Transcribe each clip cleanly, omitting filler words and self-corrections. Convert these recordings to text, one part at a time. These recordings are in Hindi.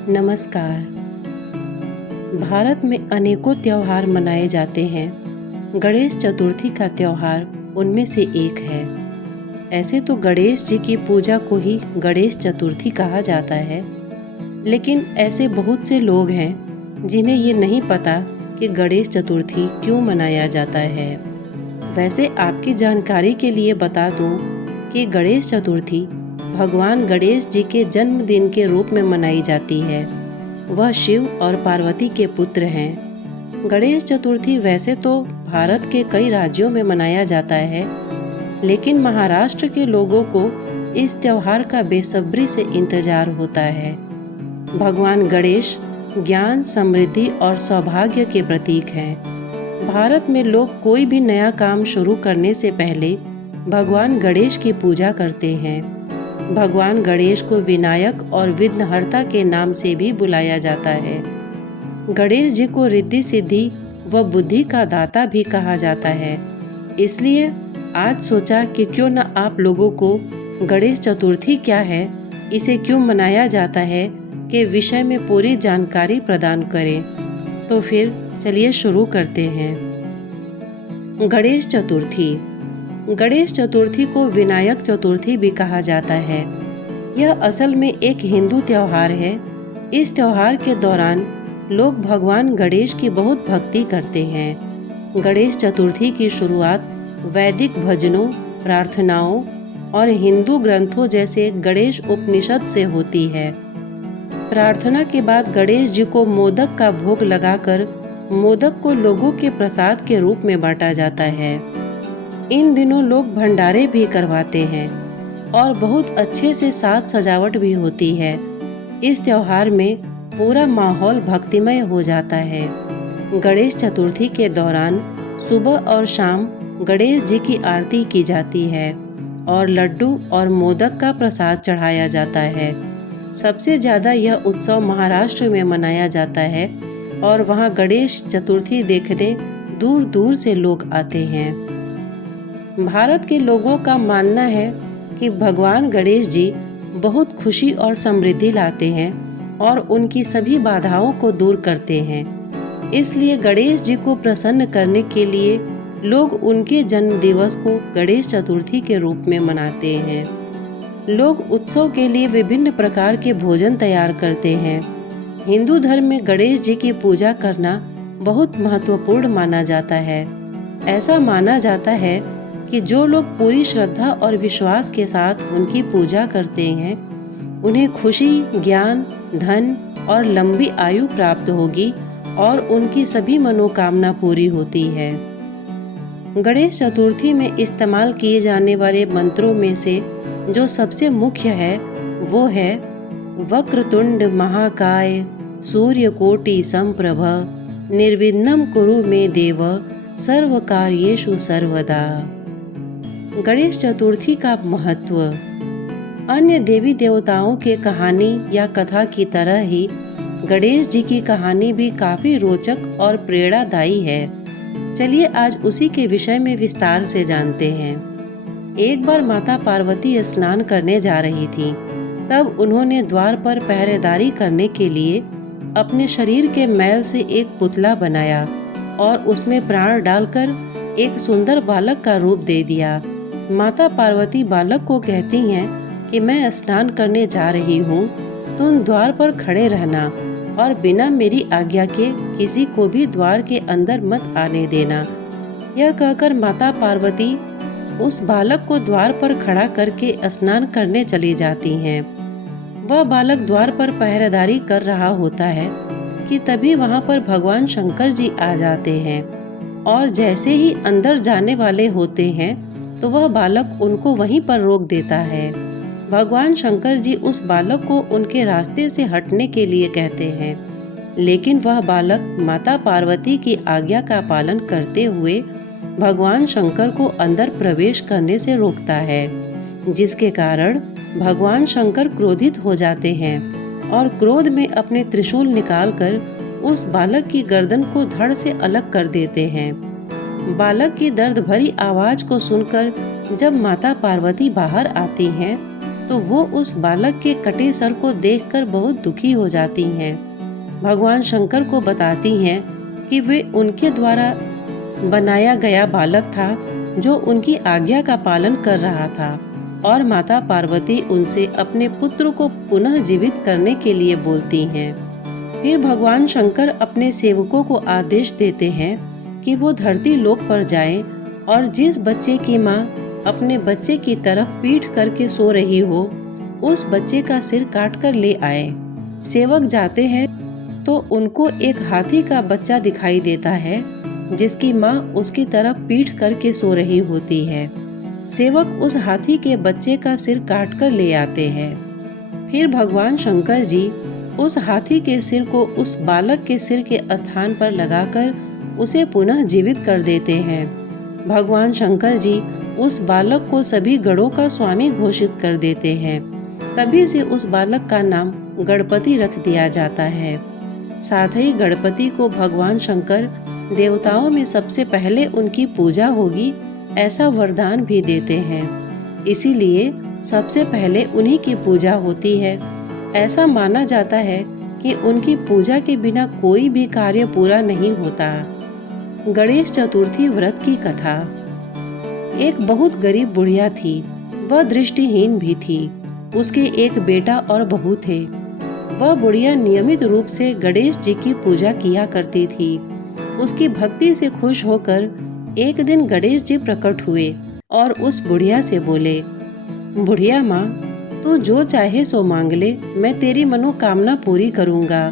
नमस्कार। भारत में अनेकों त्योहार मनाए जाते हैं। गणेश चतुर्थी का त्योहार उनमें से एक है। ऐसे तो गणेश जी की पूजा को ही गणेश चतुर्थी कहा जाता है, लेकिन ऐसे बहुत से लोग हैं जिन्हें ये नहीं पता कि गणेश चतुर्थी क्यों मनाया जाता है। वैसे आपकी जानकारी के लिए बता दूं कि गणेश चतुर्थी भगवान गणेश जी के जन्मदिन के रूप में मनाई जाती है। वह शिव और पार्वती के पुत्र हैं। गणेश चतुर्थी वैसे तो भारत के कई राज्यों में मनाया जाता है, लेकिन महाराष्ट्र के लोगों को इस त्योहार का बेसब्री से इंतजार होता है। भगवान गणेश ज्ञान, समृद्धि और सौभाग्य के प्रतीक हैं। भारत में लोग कोई भी नया काम शुरू करने से पहले भगवान गणेश की पूजा करते हैं। भगवान गणेश को विनायक और विघ्नहर्ता के नाम से भी बुलाया जाता है। गणेश जी को रिद्धि सिद्धि व बुद्धि का दाता भी कहा जाता है। इसलिए आज सोचा कि क्यों न आप लोगों को गणेश चतुर्थी क्या है, इसे क्यों मनाया जाता है के विषय में पूरी जानकारी प्रदान करें। तो फिर चलिए शुरू करते हैं। गणेश चतुर्थी। गणेश चतुर्थी को विनायक चतुर्थी भी कहा जाता है। यह असल में एक हिंदू त्योहार है। इस त्योहार के दौरान लोग भगवान गणेश की बहुत भक्ति करते हैं। गणेश चतुर्थी की शुरुआत वैदिक भजनों, प्रार्थनाओं और हिंदू ग्रंथों जैसे गणेश उपनिषद से होती है। प्रार्थना के बाद गणेश जी को मोदक का भोग लगाकर मोदक को लोगों के प्रसाद के रूप में बांटा जाता है। इन दिनों लोग भंडारे भी करवाते हैं और बहुत अच्छे से साज सजावट भी होती है। इस त्योहार में पूरा माहौल भक्तिमय हो जाता है। गणेश चतुर्थी के दौरान सुबह और शाम गणेश जी की आरती की जाती है और लड्डू और मोदक का प्रसाद चढ़ाया जाता है। सबसे ज़्यादा यह उत्सव महाराष्ट्र में मनाया जाता है और वहाँ गणेश चतुर्थी देखने दूर दूर से लोग आते हैं। भारत के लोगों का मानना है कि भगवान गणेश जी बहुत खुशी और समृद्धि लाते हैं और उनकी सभी बाधाओं को दूर करते हैं। इसलिए गणेश जी को प्रसन्न करने के लिए लोग उनके जन्म दिवस को गणेश चतुर्थी के रूप में मनाते हैं। लोग उत्सव के लिए विभिन्न प्रकार के भोजन तैयार करते हैं। हिंदू धर्म में गणेश जी की पूजा करना बहुत महत्वपूर्ण माना जाता है। ऐसा माना जाता है कि जो लोग पूरी श्रद्धा और विश्वास के साथ उनकी पूजा करते हैं, उन्हें खुशी, ज्ञान, धन और लंबी आयु प्राप्त होगी और उनकी सभी मनोकामना पूरी होती है। गणेश चतुर्थी में इस्तेमाल किए जाने वाले मंत्रों में से जो सबसे मुख्य है वो है वक्रतुंड महाकाय सूर्यकोटि समप्रभ निर्विघ्नं कुरु मे देव सर्वकार्येषु सर्वदा। गणेश चतुर्थी का महत्व। अन्य देवी देवताओं के कहानी या कथा की तरह ही गणेश जी की कहानी भी काफ़ी रोचक और प्रेरणादायी है। चलिए आज उसी के विषय में विस्तार से जानते हैं। एक बार माता पार्वती स्नान करने जा रही थी। तब उन्होंने द्वार पर पहरेदारी करने के लिए अपने शरीर के मैल से एक पुतला बनाया और उसमें प्राण डालकर एक सुंदर बालक का रूप दे दिया। माता पार्वती बालक को कहती हैं कि मैं स्नान करने जा रही हूँ, तुम द्वार पर खड़े रहना और बिना मेरी आज्ञा के किसी को भी द्वार के अंदर मत आने देना। यह कहकर माता पार्वती उस बालक को द्वार पर खड़ा करके स्नान करने चली जाती हैं। वह बालक द्वार पर पहरेदारी कर रहा होता है कि तभी वहाँ पर भगवान शंकर जी आ जाते हैं और जैसे ही अंदर जाने वाले होते हैं तो वह बालक उनको वहीं पर रोक देता है। भगवान शंकर जी उस बालक को उनके रास्ते से हटने के लिए कहते हैं, लेकिन वह बालक माता पार्वती की आज्ञा का पालन करते हुए भगवान शंकर को अंदर प्रवेश करने से रोकता है, जिसके कारण भगवान शंकर क्रोधित हो जाते हैं और क्रोध में अपने त्रिशूल निकालकर उस बालक की गर्दन को धड़ से अलग कर देते हैं। बालक की दर्द भरी आवाज को सुनकर जब माता पार्वती बाहर आती हैं तो वो उस बालक के कटे सर को देखकर बहुत दुखी हो जाती हैं। भगवान शंकर को बताती हैं कि वे उनके द्वारा बनाया गया बालक था जो उनकी आज्ञा का पालन कर रहा था और माता पार्वती उनसे अपने पुत्र को पुनः जीवित करने के लिए बोलती हैं। फिर भगवान शंकर अपने सेवकों को आदेश देते हैं कि वो धरती लोक पर जाएं और जिस बच्चे की माँ अपने बच्चे की तरफ पीठ करके सो रही हो उस बच्चे का सिर काट कर ले आए। सेवक जाते हैं तो उनको एक हाथी का बच्चा दिखाई देता है जिसकी माँ उसकी तरफ पीठ करके सो रही होती है। सेवक उस हाथी के बच्चे का सिर काट कर ले आते हैं। फिर भगवान शंकर जी उस हाथी के सिर को उस बालक के सिर के स्थान पर लगाकर उसे पुनः जीवित कर देते हैं। भगवान शंकर जी उस बालक को सभी गणों का स्वामी घोषित कर देते हैं। तभी से उस बालक का नाम गणपति रख दिया जाता है। साथ ही गणपति को भगवान शंकर देवताओं में सबसे पहले उनकी पूजा होगी ऐसा वरदान भी देते हैं। इसीलिए सबसे पहले उन्हीं की पूजा होती है। ऐसा माना जाता है कि उनकी पूजा के बिना कोई भी कार्य पूरा नहीं होता। गणेश चतुर्थी व्रत की कथा। एक बहुत गरीब बुढ़िया थी। वह दृष्टिहीन भी थी। उसके एक बेटा और बहू थे। वह बुढ़िया नियमित रूप से गणेश जी की पूजा किया करती थी। उसकी भक्ति से खुश होकर एक दिन गणेश जी प्रकट हुए और उस बुढ़िया से बोले, बुढ़िया माँ, तू जो चाहे सो मांग ले, मैं तेरी मनोकामना पूरी करूँगा।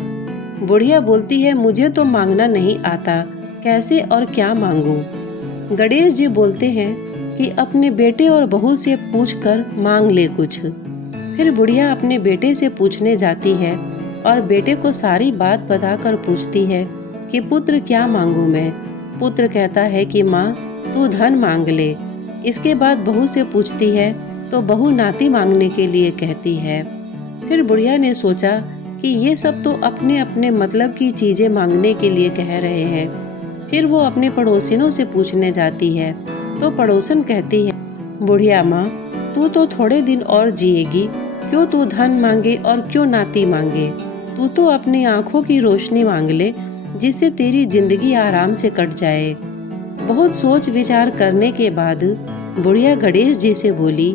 बुढ़िया बोलती है, मुझे तो मांगना नहीं आता, कैसे और क्या मांगूं? गणेश जी बोलते हैं कि अपने बेटे और बहू से पूछकर मांग ले कुछ। फिर बुढ़िया अपने बेटे से पूछने जाती है और बेटे को सारी बात बताकर पूछती है कि पुत्र क्या मांगूं मैं? पुत्र कहता है कि माँ तू धन मांग ले। इसके बाद बहू से पूछती है तो बहू नाती मांगने के लिए कहती है। फिर बुढ़िया ने सोचा कि ये सब तो अपने अपने मतलब की चीज़ें मांगने के लिए कह रहे हैं। फिर वो अपने पड़ोसिनों से पूछने जाती है तो पड़ोसन कहती है, बुढ़िया माँ, तू तो थोड़े दिन और जिएगी, क्यों तू धन मांगे और क्यों नाती मांगे? तू तो अपनी आँखों की रोशनी मांग ले जिससे तेरी जिंदगी आराम से कट जाए। बहुत सोच विचार करने के बाद बुढ़िया गणेश जी से बोली,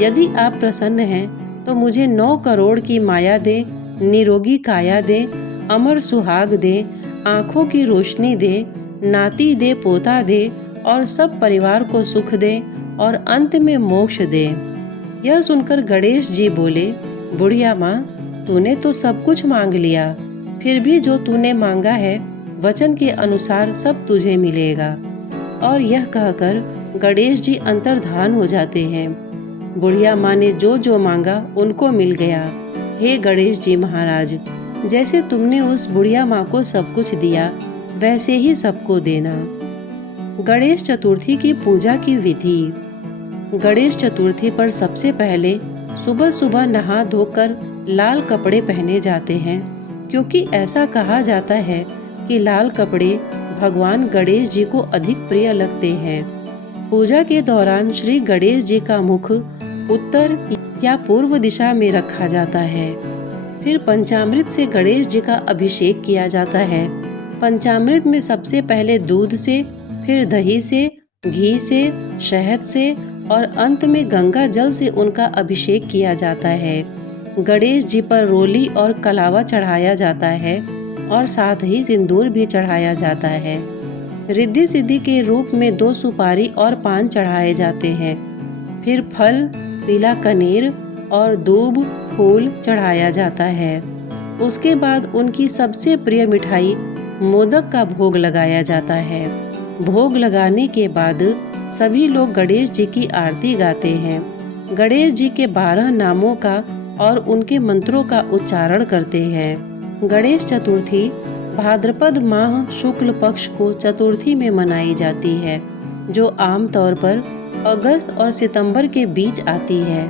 यदि आप प्रसन्न हैं तो मुझे 9 करोड़ की माया दे, निरोगी काया दे, अमर सुहाग दे, आँखों की रोशनी दे, नाती दे, पोता दे और सब परिवार को सुख दे और अंत में मोक्ष दे। यह सुनकर गणेश जी बोले, बुढ़िया माँ, तूने तो सब कुछ मांग लिया, फिर भी जो तूने मांगा है वचन के अनुसार सब तुझे मिलेगा। और यह कहकर गणेश जी अंतर्धान हो जाते हैं। बुढ़िया माँ ने जो जो मांगा उनको मिल गया। हे गणेश जी महाराज, जैसे तुमने उस बुढ़िया माँ को सब कुछ दिया वैसे ही सबको देना। गणेश चतुर्थी की पूजा की विधि। गणेश चतुर्थी पर सबसे पहले सुबह सुबह नहा धोकर लाल कपड़े पहने जाते हैं, क्योंकि ऐसा कहा जाता है कि लाल कपड़े भगवान गणेश जी को अधिक प्रिय लगते हैं। पूजा के दौरान श्री गणेश जी का मुख उत्तर या पूर्व दिशा में रखा जाता है। फिर पंचामृत से गणेश जी का अभिषेक किया जाता है। पंचामृत में सबसे पहले दूध से, फिर दही से, घी से, शहद से और अंत में गंगा जल से उनका अभिषेक किया जाता है। गणेश जी पर रोली और कलावा चढ़ाया जाता है और साथ ही सिंदूर भी चढ़ाया जाता है। रिद्धि सिद्धि के रूप में 2 सुपारी और पान चढ़ाए जाते हैं। फिर फल, पीला कनेर और दूब फूल चढ़ाया जाता है। उसके बाद उनकी सबसे प्रिय मिठाई मोदक का भोग लगाया जाता है। भोग लगाने के बाद सभी लोग गणेश जी की आरती गाते हैं। गणेश जी के 12 नामों का और उनके मंत्रों का उच्चारण करते हैं। गणेश चतुर्थी भाद्रपद माह शुक्ल पक्ष को चतुर्थी में मनाई जाती है, जो आमतौर पर अगस्त और सितंबर के बीच आती है।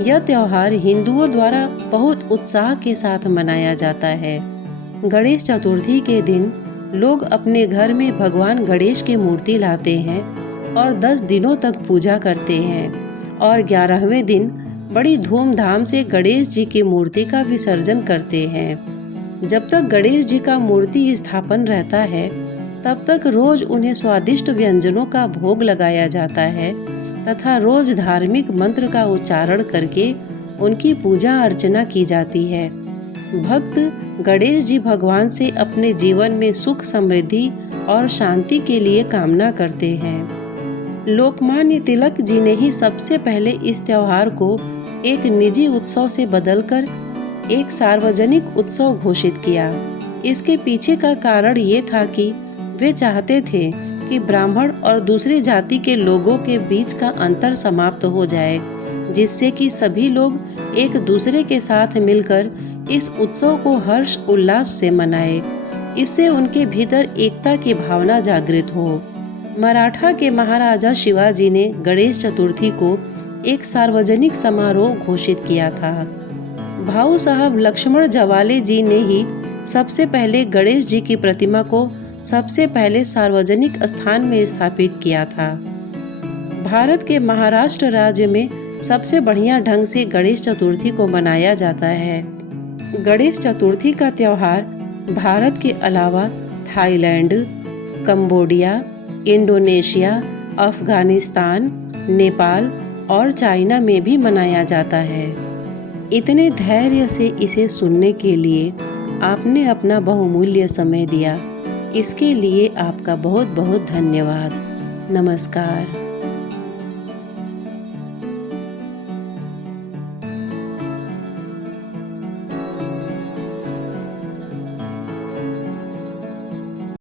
यह त्योहार हिंदुओं द्वारा बहुत उत्साह के साथ मनाया जाता है। गणेश चतुर्थी के दिन लोग अपने घर में भगवान गणेश की मूर्ति लाते हैं और 10 दिनों तक पूजा करते हैं और 11वें दिन बड़ी धूमधाम से गणेश जी की मूर्ति का विसर्जन करते हैं। जब तक गणेश जी का मूर्ति स्थापन रहता है तब तक रोज उन्हें स्वादिष्ट व्यंजनों का भोग लगाया जाता है तथा रोज धार्मिक मंत्र का उच्चारण करके उनकी पूजा अर्चना की जाती है। भक्त गणेश जी भगवान से अपने जीवन में सुख समृद्धि और शांति के लिए कामना करते हैं। लोकमान्य तिलक जी ने ही सबसे पहले इस त्योहार को एक निजी उत्सव से बदलकर एक सार्वजनिक उत्सव घोषित किया। इसके पीछे का कारण ये था कि वे चाहते थे कि ब्राह्मण और दूसरी जाति के लोगों के बीच का अंतर समाप्त हो जाए, जिससे कि सभी लोग एक दूसरे के साथ मिलकर इस उत्सव को हर्ष उल्लास से मनाए। इससे उनके भीतर एकता की भावना जागृत हो। मराठा के महाराजा शिवाजी ने गणेश चतुर्थी को एक सार्वजनिक समारोह घोषित किया था। भाऊ साहब लक्ष्मण जवाले जी ने ही सबसे पहले गणेश जी की प्रतिमा को सबसे पहले सार्वजनिक स्थान में स्थापित किया था। भारत के महाराष्ट्र राज्य में सबसे बढ़िया ढंग से गणेश चतुर्थी को मनाया जाता है। गणेश चतुर्थी का त्योहार भारत के अलावा Thailand, Cambodia, Indonesia, Afghanistan, Nepal और चाइना में भी मनाया जाता है। इतने धैर्य से इसे सुनने के लिए आपने अपना बहुमूल्य समय दिया, इसके लिए आपका बहुत बहुत धन्यवाद। नमस्कार।